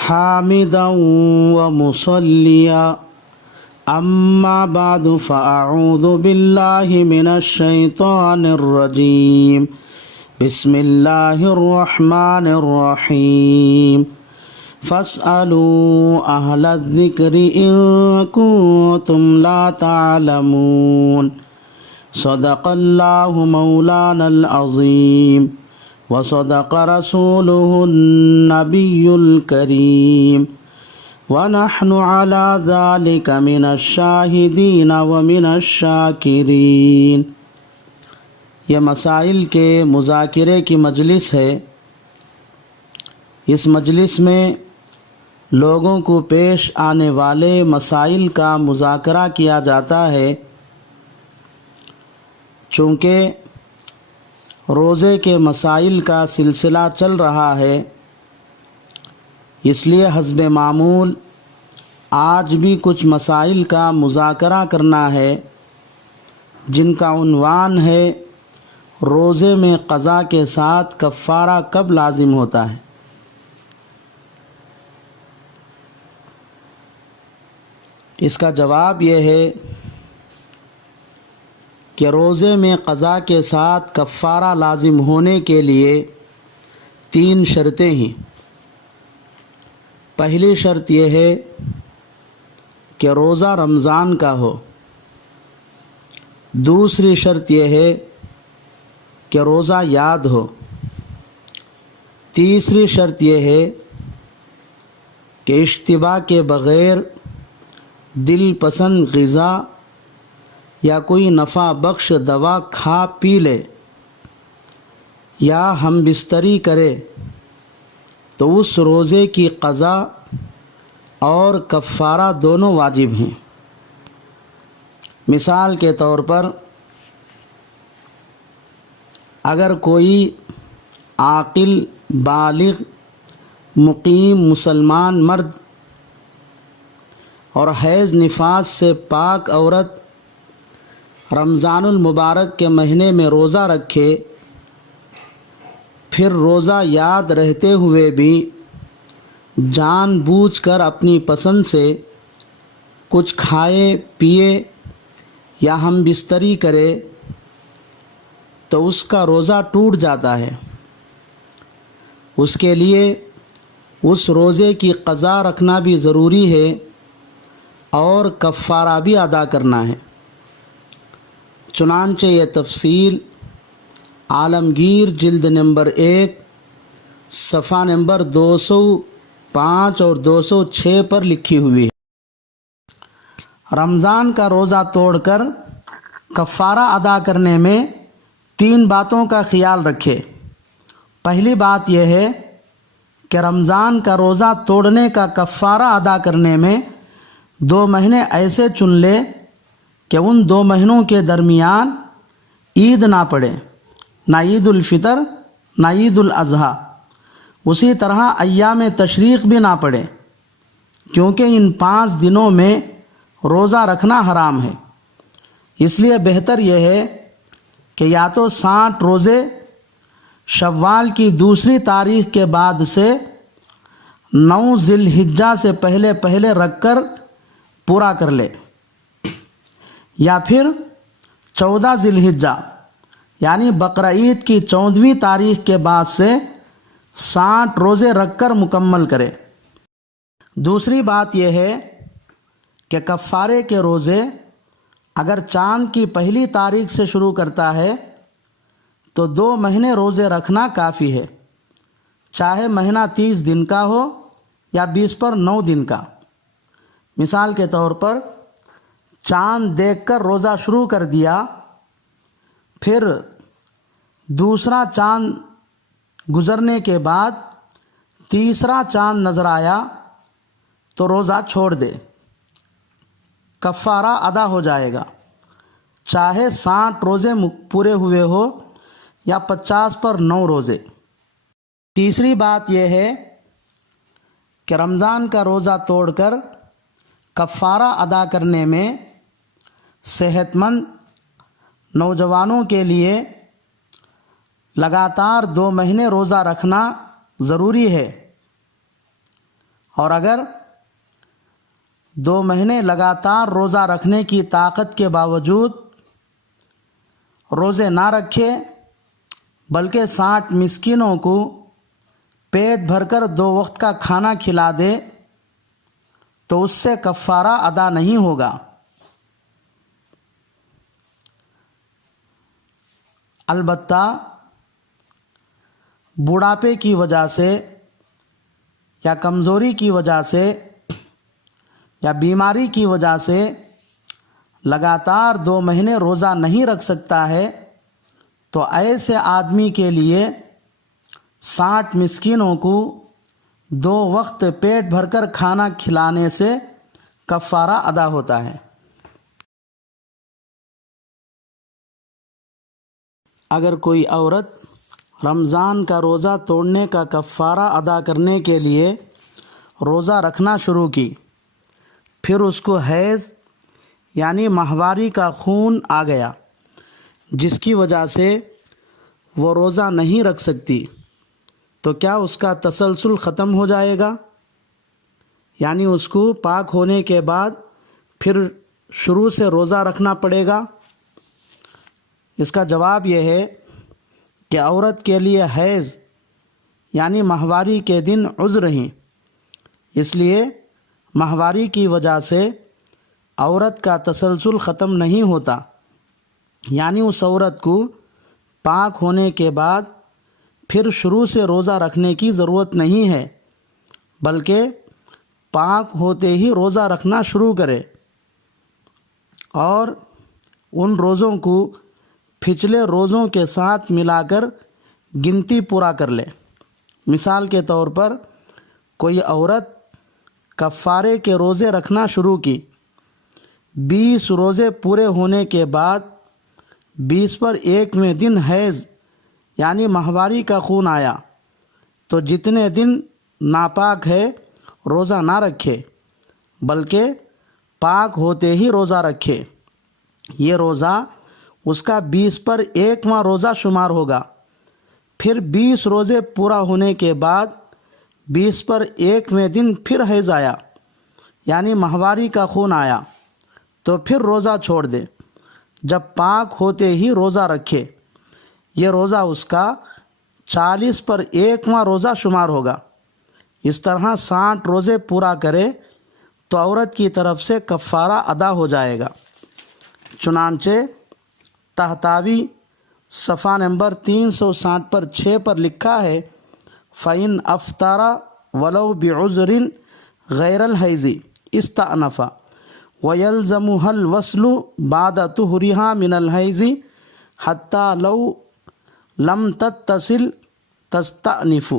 حامدا ومصليا أما بعد فأعوذ بالله من الشيطان الرجيم بسم الله الرحمن الرحيم فاسألوا أهل الذكر إن كنتم لا تعلمون صدق الله مولانا العظيم وصدق رسوله النبي الكريم ونحن على ذلك من الشاہدین ومن الشاکرین۔ یہ مسائل کے مذاکرے کی مجلس ہے۔ اس مجلس میں لوگوں کو پیش آنے والے مسائل کا مذاکرہ کیا جاتا ہے۔ چونکہ روزے کے مسائل کا سلسلہ چل رہا ہے، اس لیے حسب معمول آج بھی کچھ مسائل کا مذاکرہ کرنا ہے، جن کا عنوان ہے روزے میں قضا کے ساتھ کفارہ کب لازم ہوتا ہے۔ اس کا جواب یہ ہے کہ روزے میں قضا کے ساتھ کفارہ لازم ہونے کے لیے 3 شرطیں ہیں۔ پہلی شرط یہ ہے کہ روزہ رمضان کا ہو۔ دوسری شرط یہ ہے کہ روزہ یاد ہو۔ تیسری شرط یہ ہے کہ اشتباہ کے بغیر دل پسند غذا یا کوئی نفع بخش دوا کھا پی لے یا ہم بستری کرے تو اس روزے کی قضا اور کفارہ دونوں واجب ہیں۔ مثال کے طور پر اگر کوئی عاقل بالغ مقیم مسلمان مرد اور حیض نفاس سے پاک عورت رمضان المبارک کے مہینے میں روزہ رکھے، پھر روزہ یاد رہتے ہوئے بھی جان بوجھ کر اپنی پسند سے کچھ کھائے پیے یا ہم بستری کرے تو اس کا روزہ ٹوٹ جاتا ہے۔ اس کے لیے اس روزے کی قضا رکھنا بھی ضروری ہے اور کفارہ بھی ادا کرنا ہے۔ چنانچہ یہ تفصیل عالمگیر جلد نمبر 1 صفحہ نمبر 205 اور 206 پر لکھی ہوئی ہے۔ رمضان کا روزہ توڑ کر کفارہ ادا کرنے میں 3 باتوں کا خیال رکھے۔ پہلی بات یہ ہے کہ رمضان کا روزہ توڑنے کا کفارہ ادا کرنے میں 2 مہینے ایسے چن لے کہ ان 2 مہینوں کے درمیان عید نہ پڑے، نہ عید الفطر نہ عید الاضحیٰ۔ اسی طرح ایام تشریق بھی نہ پڑے، کیونکہ ان 5 دنوں میں روزہ رکھنا حرام ہے۔ اس لیے بہتر یہ ہے کہ یا تو 60 روزے شوال کی 2 تاریخ کے بعد سے 9 ذی الحجہ سے پہلے رکھ کر پورا کر لے، یا پھر 14 ذی الحجہ یعنی بقرہ عید کی 14ویں تاریخ کے بعد سے 60 روزے رکھ کر مکمل کرے۔ دوسری بات یہ ہے کہ کفارے کے روزے اگر چاند کی پہلی تاریخ سے شروع کرتا ہے تو 2 مہینے روزے رکھنا کافی ہے، چاہے مہینہ 30 دن کا ہو یا 20 پر 9 دن کا۔ مثال کے طور پر چاند دیکھ کر روزہ شروع کر دیا، پھر دوسرا چاند گزرنے کے بعد تیسرا چاند نظر آیا تو روزہ چھوڑ دے، کفارہ ادا ہو جائے گا، چاہے 60 روزے پورے ہوئے ہو یا 50 پر 9 روزے۔ تیسری بات یہ ہے کہ رمضان کا روزہ توڑ کر کفارہ ادا کرنے میں صحت مند نوجوانوں کے لیے لگاتار 2 مہینے روزہ رکھنا ضروری ہے، اور اگر 2 مہینے لگاتار روزہ رکھنے کی طاقت کے باوجود روزے نہ رکھے بلکہ 60 مسکینوں کو پیٹ بھر کر 2 وقت کا کھانا کھلا دے تو اس سے کفارہ ادا نہیں ہوگا۔ البتہ بوڑھاپے کی وجہ سے یا کمزوری کی وجہ سے یا بیماری کی وجہ سے لگاتار 2 مہینے روزہ نہیں رکھ سکتا ہے تو ایسے آدمی کے لیے 60 مسکینوں کو 2 وقت پیٹ بھر کر کھانا کھلانے سے کفارہ ادا ہوتا ہے۔ اگر کوئی عورت رمضان کا روزہ توڑنے کا کفارہ ادا کرنے کے لیے روزہ رکھنا شروع کی، پھر اس کو حیض یعنی ماہواری کا خون آ گیا جس کی وجہ سے وہ روزہ نہیں رکھ سکتی، تو کیا اس کا تسلسل ختم ہو جائے گا؟ یعنی اس کو پاک ہونے کے بعد پھر شروع سے روزہ رکھنا پڑے گا؟ اس کا جواب یہ ہے کہ عورت کے لیے حیض یعنی ماہواری کے دن عذر ہیں، اس لیے ماہواری کی وجہ سے عورت کا تسلسل ختم نہیں ہوتا، یعنی اس عورت کو پاک ہونے کے بعد پھر شروع سے روزہ رکھنے کی ضرورت نہیں ہے، بلکہ پاک ہوتے ہی روزہ رکھنا شروع کرے اور ان روزوں کو پچھلے روزوں کے ساتھ ملا کر گنتی پورا کر لے۔ مثال کے طور پر کوئی عورت کفارے کے روزے رکھنا شروع کی، 20 روزے پورے ہونے کے بعد 20 پر 1ویں دن حیض یعنی ماہواری کا خون آیا تو جتنے دن ناپاک ہے روزہ نہ رکھے بلکہ پاک ہوتے ہی روزہ رکھے۔ یہ روزہ اس کا 20 پر 1واں روزہ شمار ہوگا۔ پھر 20 روزے پورا ہونے کے بعد 20 پر 1ویں دن پھر حیض آیا یعنی ماہواری کا خون آیا تو پھر روزہ چھوڑ دے، جب پاک ہوتے ہی روزہ رکھے۔ یہ روزہ اس کا 40 پر 1واں روزہ شمار ہوگا۔ اس طرح 60 روزے پورا کرے تو عورت کی طرف سے کفارہ ادا ہو جائے گا۔ چنانچہ تحتاوی صفحہ نمبر 360 پر 6 پر لکھا ہے، فَإِنْ أَفْطَرَ وَلَوْ بِعُذْرٍ غَيْرَ الْحَيْضِ اسْتَأْنَفَ وَيَلْزَمُهَا الْوَصْلُ بَعْدَ طُهْرِهَا مِنَ الْحَيْضِ حَتَّى لَوْ لَمْ تَتَّصِلْ تَسْتَأْنِفُ۔